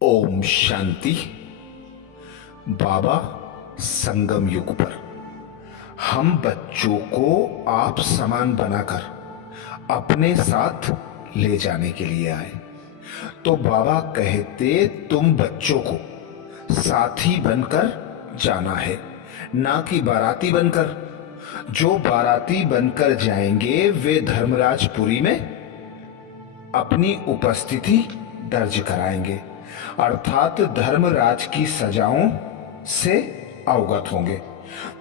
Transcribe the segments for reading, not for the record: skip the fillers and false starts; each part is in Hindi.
ओम शांति। बाबा संगम युग पर हम बच्चों को आप समान बनाकर अपने साथ ले जाने के लिए आए। तो बाबा कहते तुम बच्चों को साथी बनकर जाना है, ना कि बाराती बनकर। जो बाराती बनकर जाएंगे वे धर्मराजपुरी में अपनी उपस्थिति दर्ज कराएंगे, अर्थात धर्मराज की सजाओं से अवगत होंगे।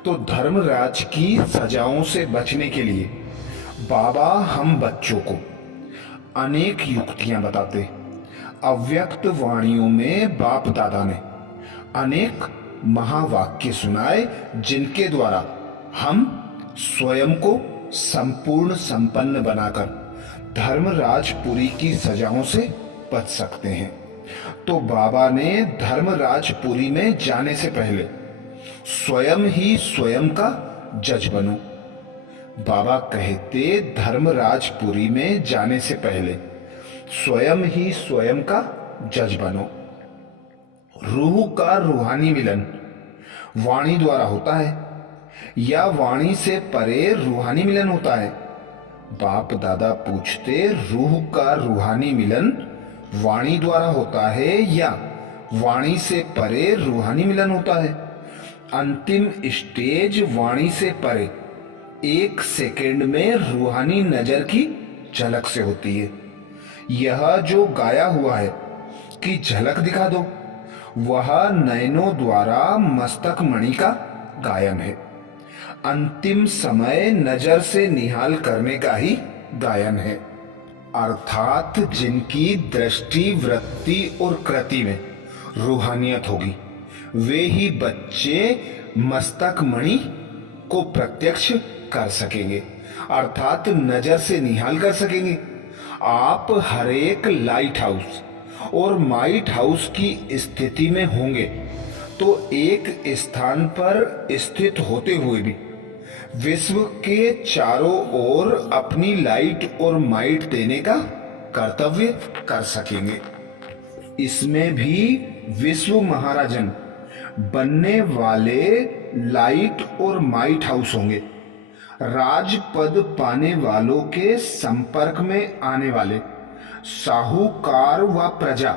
तो धर्मराज की सजाओं से बचने के लिए बाबा हम बच्चों को अनेक युक्तियां बताते। अव्यक्त वाणियों में बाप दादा ने अनेक महावाक्य सुनाए, जिनके द्वारा हम स्वयं को संपूर्ण संपन्न बनाकर धर्मराजपुरी की सजाओं से बच सकते हैं। तो बाबा ने धर्मराजपुरी में जाने से पहले स्वयं ही स्वयं का जज बनो। बाबा कहते धर्मराजपुरी में जाने से पहले स्वयं ही स्वयं का जज बनो। रूह का रूहानी मिलन वाणी द्वारा होता है या वाणी से परे रूहानी मिलन होता है? बाप दादा पूछते रूह का रूहानी मिलन वाणी द्वारा होता है या वाणी से परे रूहानी मिलन होता है? अंतिम स्टेज वाणी से परे 1 सेकेंड में रूहानी नजर की झलक से होती है। यह जो गाया हुआ है कि झलक दिखा दो, वह नयनों द्वारा मस्तक मणि का गायन है। अंतिम समय नजर से निहाल करने का ही गायन है, अर्थात जिनकी दृष्टि, वृत्ति और कृति में रूहानियत होगी वे ही बच्चे मस्तक मणि को प्रत्यक्ष कर सकेंगे, अर्थात नजर से निहाल कर सकेंगे। आप हर एक लाइट हाउस और माइट हाउस की स्थिति में होंगे तो एक स्थान पर स्थित होते हुए भी विश्व के चारों ओर अपनी लाइट और माइट देने का कर्तव्य कर सकेंगे। इसमें भी विश्व महाराजन बनने वाले लाइट और माइट हाउस होंगे। राजपद पाने वालों के संपर्क में आने वाले साहूकार व प्रजा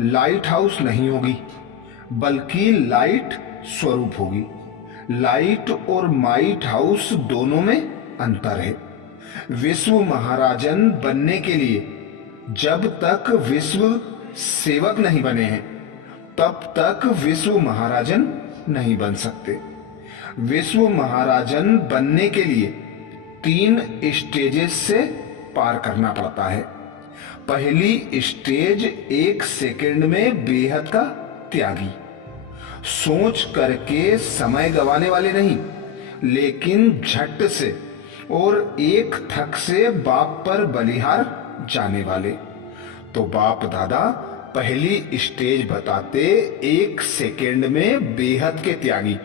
लाइट हाउस नहीं होगी, बल्कि लाइट स्वरूप होगी। लाइट और माइट हाउस दोनों में अंतर है। विश्व महाराजन बनने के लिए जब तक विश्व सेवक नहीं बने हैं तब तक विश्व महाराजन नहीं बन सकते। विश्व महाराजन बनने के लिए 3 स्टेजेस से पार करना पड़ता है। पहली स्टेज 1 सेकेंड में बेहद का त्यागी, सोच करके समय गवाने वाले नहीं, लेकिन झट से और एक थक से बाप पर बलिहार जाने वाले। तो बाप दादा पहली स्टेज बताते 1 सेकेंड में बेहद के त्यागी,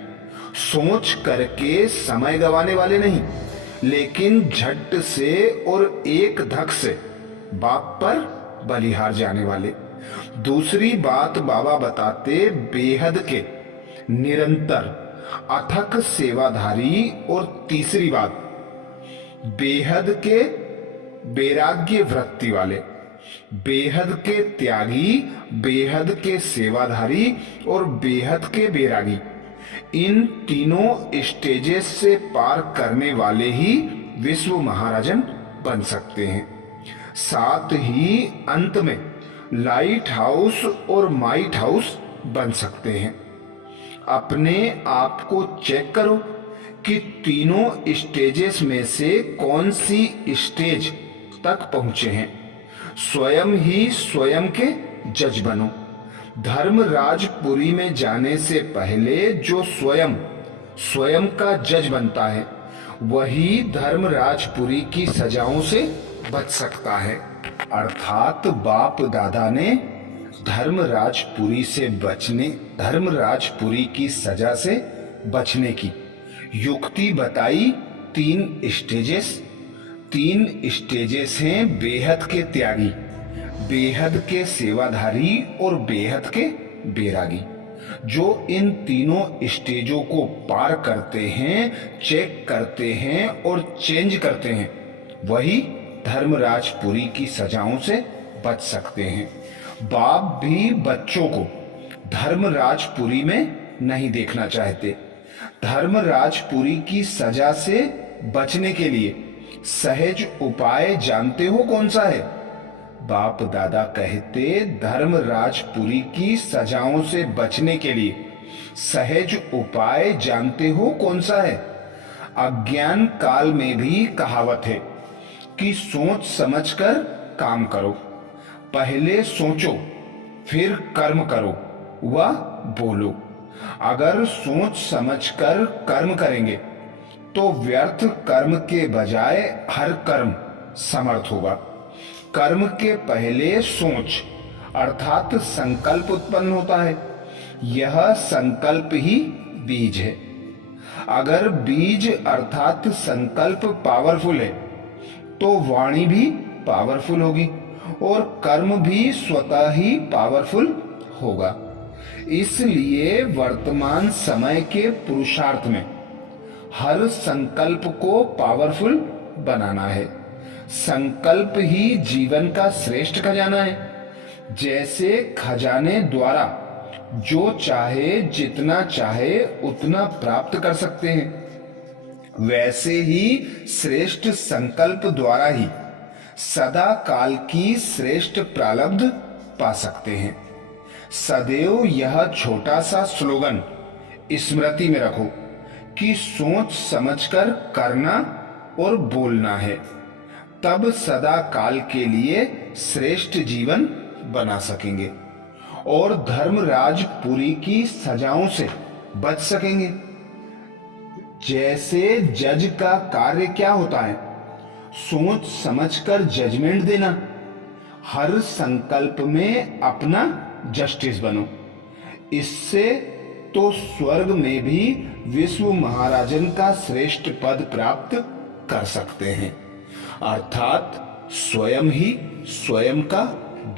सोच करके समय गवाने वाले नहीं, लेकिन झट से और एक धक से बाप पर बलिहार जाने वाले। दूसरी बात बाबा बताते बेहद के निरंतर अथक सेवाधारी, और तीसरी बात बेहद के वैराग्य वृत्ति वाले, बेहद के त्यागी, बेहद के सेवाधारी और बेहद के वैरागी। इन तीनों स्टेजेस से पार करने वाले ही विश्व महाराजन बन सकते हैं। साथ ही अंत में लाइट हाउस और माइट हाउस बन सकते हैं। अपने आप को चेक करो कि तीनों स्टेजेस में से कौन सी स्टेज तक पहुंचे हैं। स्वयं ही स्वयं के जज बनो। धर्मराजपुरी में जाने से पहले जो स्वयं स्वयं का जज बनता है वही धर्मराजपुरी की सजाओं से बच सकता है। अर्थात बाप दादा ने धर्मराजपुरी से बचने, धर्मराजपुरी की सजा से बचने की युक्ति बताई। 3 स्टेजेस हैं बेहद के त्यागी, बेहद के सेवाधारी और बेहद के बैरागी। जो इन तीनों स्टेजों को पार करते हैं, चेक करते हैं और चेंज करते हैं, वही धर्मराजपुरी की सजाओं से बच सकते हैं। बाप भी बच्चों को धर्मराजपुरी में नहीं देखना चाहते। धर्मराजपुरी की सजा से बचने के लिए सहज उपाय जानते हो कौन सा है? बाप दादा कहते धर्मराजपुरी की सजाओं से बचने के लिए सहज उपाय जानते हो कौन सा है? अज्ञान काल में भी कहावत है कि सोच समझकर काम करो। पहले सोचो फिर कर्म करो व बोलो। अगर सोच समझकर कर्म करेंगे तो व्यर्थ कर्म के बजाय हर कर्म समर्थ होगा। कर्म के पहले सोच अर्थात संकल्प उत्पन्न होता है। यह संकल्प ही बीज है। अगर बीज अर्थात संकल्प पावरफुल है तो वाणी भी पावरफुल होगी और कर्म भी स्वतः ही पावरफुल होगा। इसलिए वर्तमान समय के पुरुषार्थ में हर संकल्प को पावरफुल बनाना है। संकल्प ही जीवन का श्रेष्ठ खजाना है। जैसे खजाने द्वारा जो चाहे जितना चाहे उतना प्राप्त कर सकते हैं, वैसे ही श्रेष्ठ संकल्प द्वारा ही सदा काल की श्रेष्ठ प्रारब्ध पा सकते हैं। सदैव यह छोटा सा स्लोगन स्मृति में रखो कि सोच समझकर करना और बोलना है, तब सदा काल के लिए श्रेष्ठ जीवन बना सकेंगे और धर्मराजपुरी की सजाओं से बच सकेंगे। जैसे जज का कार्य क्या होता है? सोच समझकर जजमेंट देना। हर संकल्प में अपना जस्टिस बनो। इससे तो स्वर्ग में भी विश्व महाराजन का श्रेष्ठ पद प्राप्त कर सकते हैं, अर्थात स्वयं ही स्वयं का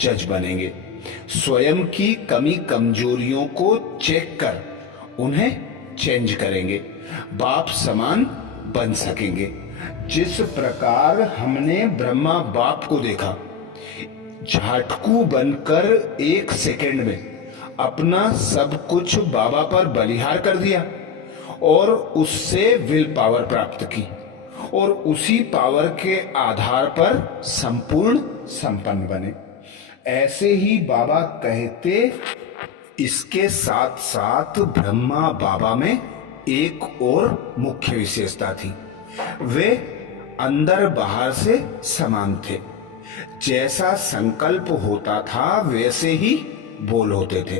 जज बनेंगे। स्वयं की कमी कमजोरियों को चेक कर उन्हें चेंज करेंगे, बाप समान बन सकेंगे। जिस प्रकार हमने ब्रह्मा बाप को देखा, झाटकू बनकर 1 सेकंड में अपना सब कुछ बाबा पर बलिहार कर दिया और उससे विल पावर प्राप्त की और उसी पावर के आधार पर संपूर्ण संपन्न बने। ऐसे ही बाबा कहते, इसके साथ साथ ब्रह्मा बाबा में एक और मुख्य विशेषता थी। वे अंदर बाहर से समान थे। जैसा संकल्प होता था वैसे ही बोल होते थे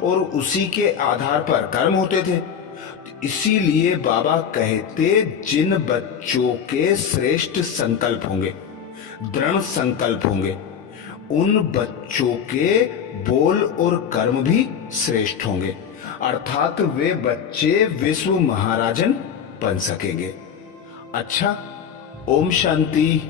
और उसी के आधार पर कर्म होते थे। इसीलिए बाबा कहते, जिन बच्चों के श्रेष्ठ संकल्प होंगे, दृढ़ संकल्प होंगे, उन बच्चों के बोल और कर्म भी श्रेष्ठ होंगे, अर्थात वे बच्चे विश्व महाराजन बन सकेंगे। अच्छा, ओम शांति।